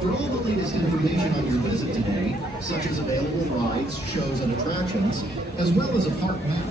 For all the latest information on your visit today, such as available rides, shows, and attractions, as well as a park map.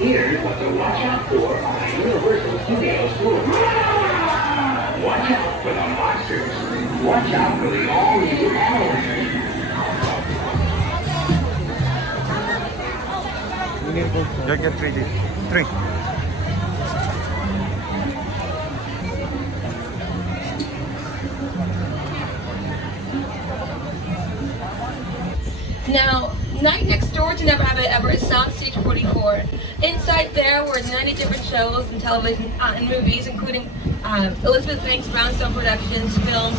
Here's what to watch out for on Universal Studios tour. Watch out for the monsters. Watch out for the all-new animals. Get 3D. 3. Now, right next door to Never Have I Ever is Soundstage 44. Inside there were 90 different shows and television and movies, including Elizabeth Banks' Brownstone Productions film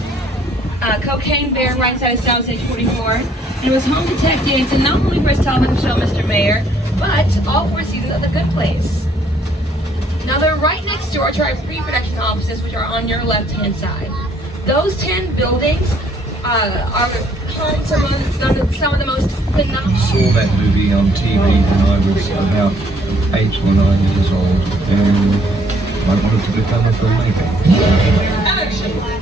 Cocaine Bear right inside of Soundstage 44. And it was home to Ted Danson, not only for his television show Mr. Mayor, but all 4 seasons of The Good Place. Now they're right next door to our pre-production offices, which are on your left-hand side. Those 10 buildings are home to some of the most phenomenal... I saw that movie on TV when I was about 8 or 9 years old, and I wanted to become a filmmaker.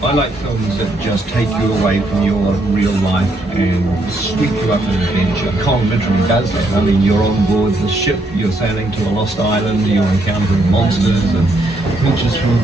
I like films that just take you away from your real life and sweep you up an adventure. Colin literally does that. I mean, you're on board the ship, you're sailing to a lost island, you're encountering monsters and creatures from,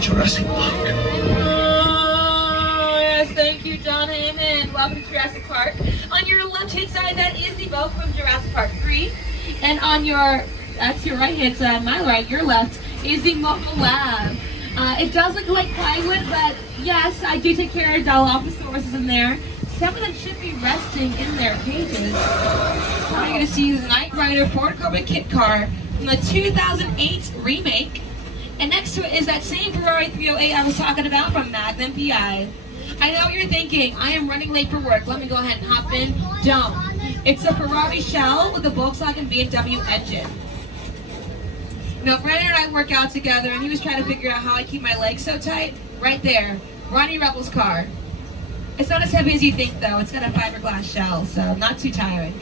Jurassic Park. Oh, yes, thank you, John Hammond. Welcome to Jurassic Park. On your left-hand side, that is the boat from Jurassic Park 3. And on your, that's your right-hand side, my right, your left, is the mobile lab. It does look like plywood, but yes, I do take care of Dilophosaurus in there. Some of them should be resting in their cages. So you're going to see the Knight Rider Ford Cobra kit car from the 2008 remake. And next to it is that same Ferrari 308 I was talking about from Magnum PI. I know what you're thinking, I am running late for work. Let me go ahead and hop in. Don't. It's a Ferrari shell with a Volkswagen BMW engine. Now, Brandon and I work out together, and he was trying to figure out how I keep my legs so tight. Right there, Ronnie Rebel's car. It's not as heavy as you think, though. It's got a fiberglass shell, so not too tiring.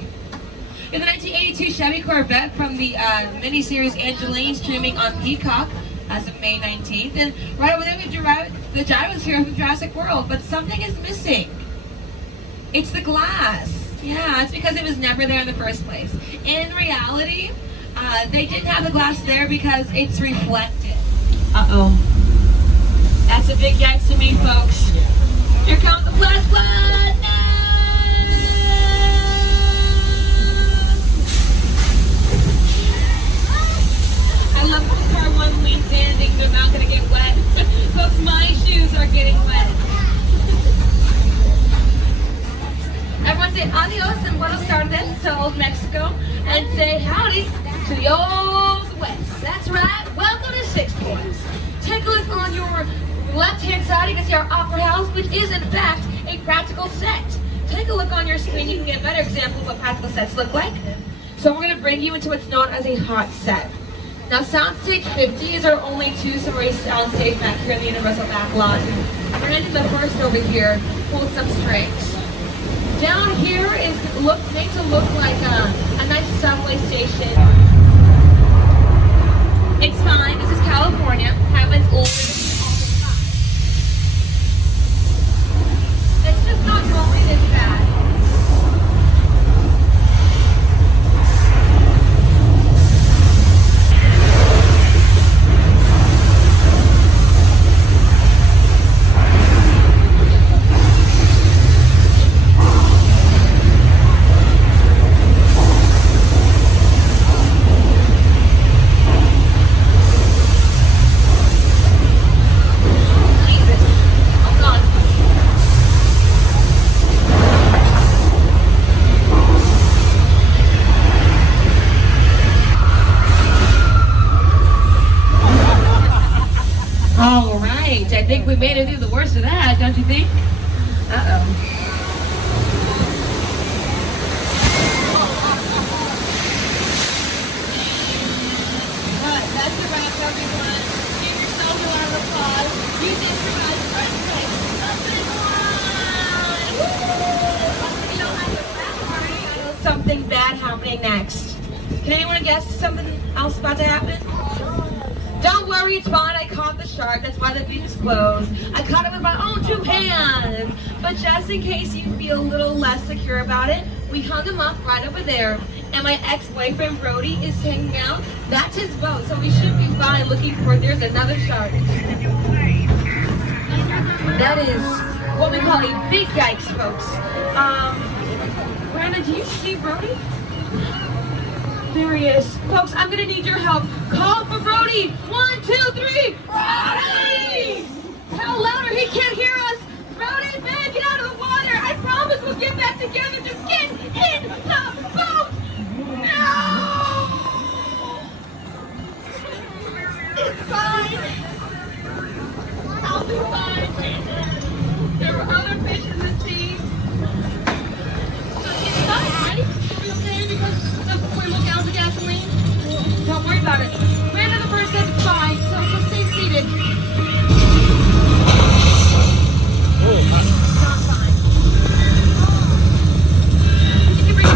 In the 1982 Chevy Corvette from the miniseries Angeline, streaming on Peacock as of May 19th. And right over there, the gyro's here from Jurassic World, but something is missing. It's the glass. Yeah, it's because it was never there in the first place. In reality, they didn't have the glass there because it's reflected. Uh-oh. That's a big yikes to me, folks. Here comes the flash flood! No! I love this car one leans in and thinks they're not going to get wet. Folks, my shoes are getting wet. Everyone say adios and buenos tardes to old Mexico, and say howdy to the old West. That's right. Welcome to Six Points. Take a look on your left-hand side. You can see our opera house, which is in fact a practical set. Take a look on your screen. You can get a better example of what practical sets look like. So we're going to bring you into what's known as a hot set. Now, Soundstage 50 is our only two-story soundstage back here in the Universal Backlot. Granted, the first over here holds some strings. Down here is made to look like a nice subway station. It's fine. This is California. Happens all the time. It's just not normally this bad. I think we made it through the worst of that, don't you think? Uh-oh. guess something else about to happen? Don't worry, it's fine. I caught the shark. That's why the beach is closed. I caught it with my own 2 hands. But just in case you feel a little less secure about it, we hung him up right over there. And my ex-boyfriend Brody is hanging out. That's his boat, so we should be fine looking for it. There's another shark. That is what we call a big yikes, folks. Brandon, do you see Brody? There he is. Folks, I'm gonna need your help. Call for Brody. 1, 2, 3. Brody! Tell louder, he can't hear us. Brody, man, get out of the water. I promise we'll get back together. Just get in the boat. No! It's fine. I'll be fine, Brandon. There were other fish in the sea. It's fine, right? Are we okay because we look out for gasoline? Don't worry about it. Brandon, the first said it's fine, so just stay seated. It's not fine. Can you bring it?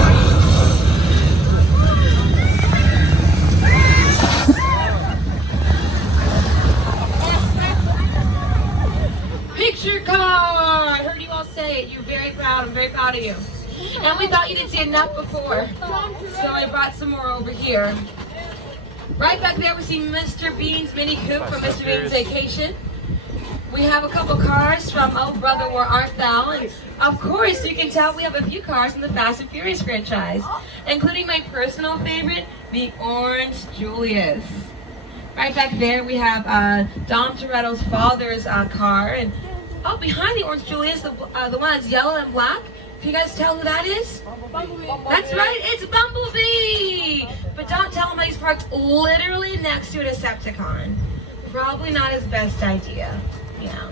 Picture car! I heard you all say it. You're very proud. I'm very proud of you. And we thought you didn't see enough before. So I brought some more over here. Right back there we see Mr. Bean's Mini Coupe from Mr. Bean's Vacation. We have a couple cars from Oh Brother Where Art Thou? And of course you can tell we have a few cars in the Fast and Furious franchise, including my personal favorite, the Orange Julius. Right back there we have Dom Toretto's father's car, and behind the Orange Julius, the one that's yellow and black. Can you guys tell who that is? Bumblebee. That's right, it's Bumblebee! But don't tell him that he's parked literally next to a Decepticon. Probably not his best idea. Yeah.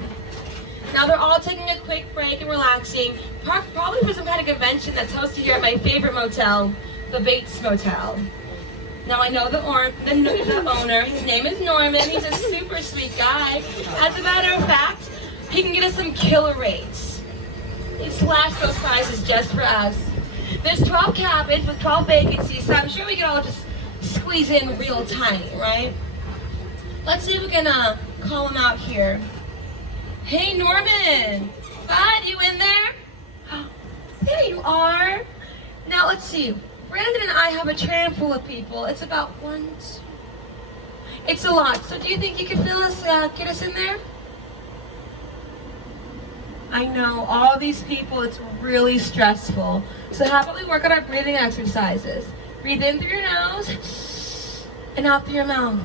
Now they're all taking a quick break and relaxing. Parked probably for some kind of convention that's hosted here at my favorite motel, the Bates Motel. Now I know the owner, his name is Norman, he's a super sweet guy. As a matter of fact, he can get us some killer rates. He slashed those prices just for us. There's 12 cabins with 12 vacancies, so I'm sure we can all just squeeze in real tiny, right? Let's see if we can call him out here. Hey Norman, bud, you in there? There you are. Now let's see. Brandon and I have a tram full of people. It's about 1, 2. It's a lot. So do you think you can fill us, get us in there? I know, all these people, it's really stressful. So how about we work on our breathing exercises? Breathe in through your nose and out through your mouth.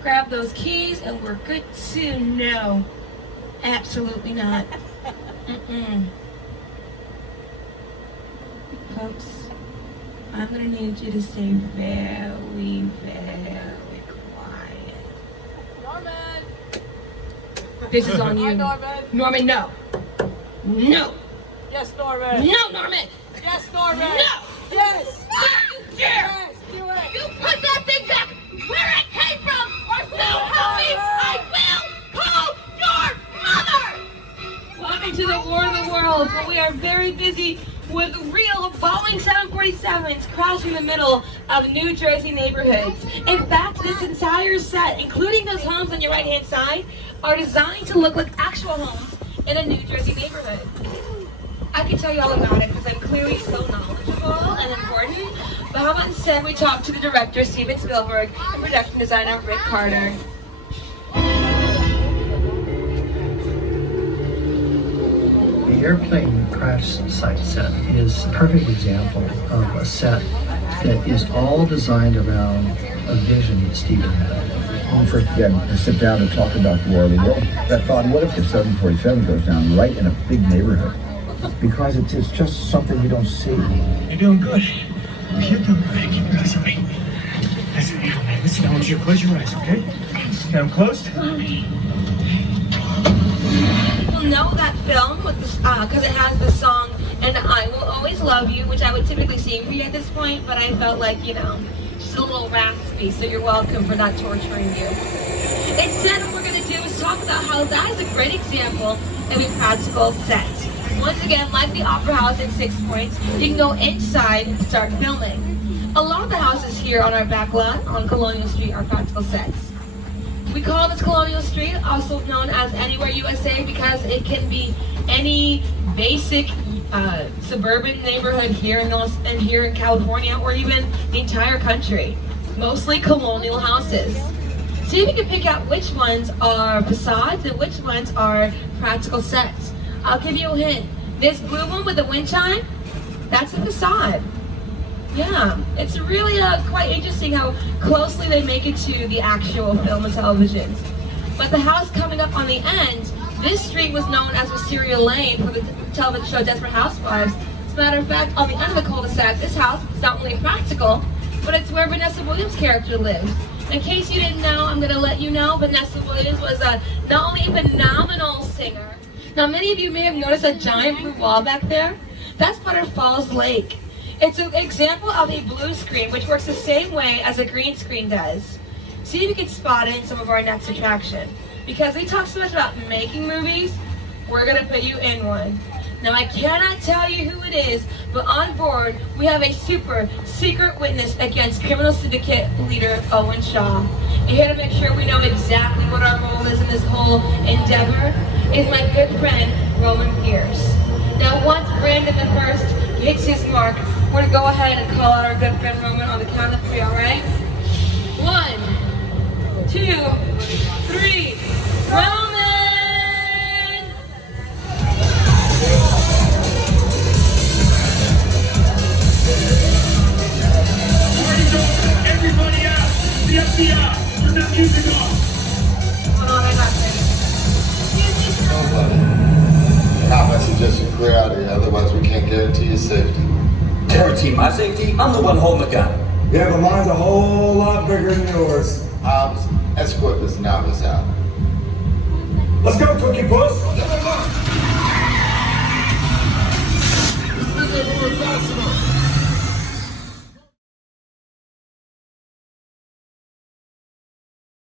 Grab those keys and we're good to no. Absolutely not. Folks, I'm gonna need you to stay very, very quiet. Norman! This is on you. Hi, Norman. Norman, no. No. Yes, Norman. No, Norman. Yes, Norman. No. Yes. Don't you dare. Yes, do it. You put that thing back where it came from, or so help me, I will call your mother. Welcome to the War of the Worlds, where we are very busy with real Boeing 747s crashing in the middle of New Jersey neighborhoods. In fact, this entire set, including those homes on your right-hand side, are designed to look like actual homes in a New Jersey neighborhood. I can tell you all about it because I'm clearly so knowledgeable and important, but how about instead we talk to the director, Steven Spielberg, and production designer, Rick Carter. The airplane crash site set is a perfect example of a set that is all designed around a vision that Steven had. When we first began to sit down and talk about the War of the World, I thought, what if the 747 goes down right in a big neighborhood? Because it's just something you don't see. You're doing good. You're doing great. Keep your eyes on me. Listen, man, listen, I want you to close your eyes, okay? Now I'm closed. People know that film with this, because it has the song "And I Will Always Love You," which I would typically sing for you at this point, but I felt like, you know, she's a little raspy, so you're welcome for not torturing you. Instead, what we're going to do is talk about how that is a great example of a practical set. Once again, like the Opera House in 6 Points, you can go inside and start filming. A lot of the houses here on our backlot on Colonial Street are practical sets. We call this Colonial Street, also known as Anywhere USA, because it can be any basic suburban neighborhood here in California, or even the entire country. Mostly colonial houses. See if you can pick out which ones are facades and which ones are practical sets. I'll give you a hint. This blue one with the wind chime, that's a facade. Yeah, it's really quite interesting how closely they make it to the actual film and television. But the house coming up on the end, this street was known as Wisteria Lane for the television show Desperate Housewives. As a matter of fact, on the end of the cul-de-sac, this house is not only practical, but it's where Vanessa Williams' character lives. In case you didn't know, I'm going to let you know, Vanessa Williams was not only a phenomenal singer. Now, many of you may have noticed a giant blue wall back there. That's Butter Falls Lake. It's an example of a blue screen, which works the same way as a green screen does. See if you can spot it in some of our next attraction. Because we talk so much about making movies, we're going to put you in one. Now, I cannot tell you who it is, but on board, we have a super secret witness against criminal syndicate leader Owen Shaw. And here to make sure we know exactly what our role is in this whole endeavor is my good friend, Roman Pierce. Now, once Brandon the First hits his mark, we're going to go ahead and call out our good friend Roman on the count of 3, all right? 1, 2, 3, Roman! Everybody out! The FBI! Turn that music off! Hold on, I got this. Excuse me, sir. Now, I suggest you clear out of here, otherwise we can't guarantee your safety. Guarantee my safety? I'm the one holding the gun. Yeah, but mine's a whole lot bigger than yours. Escort this novice out. Let's go, Cookie Puss. This is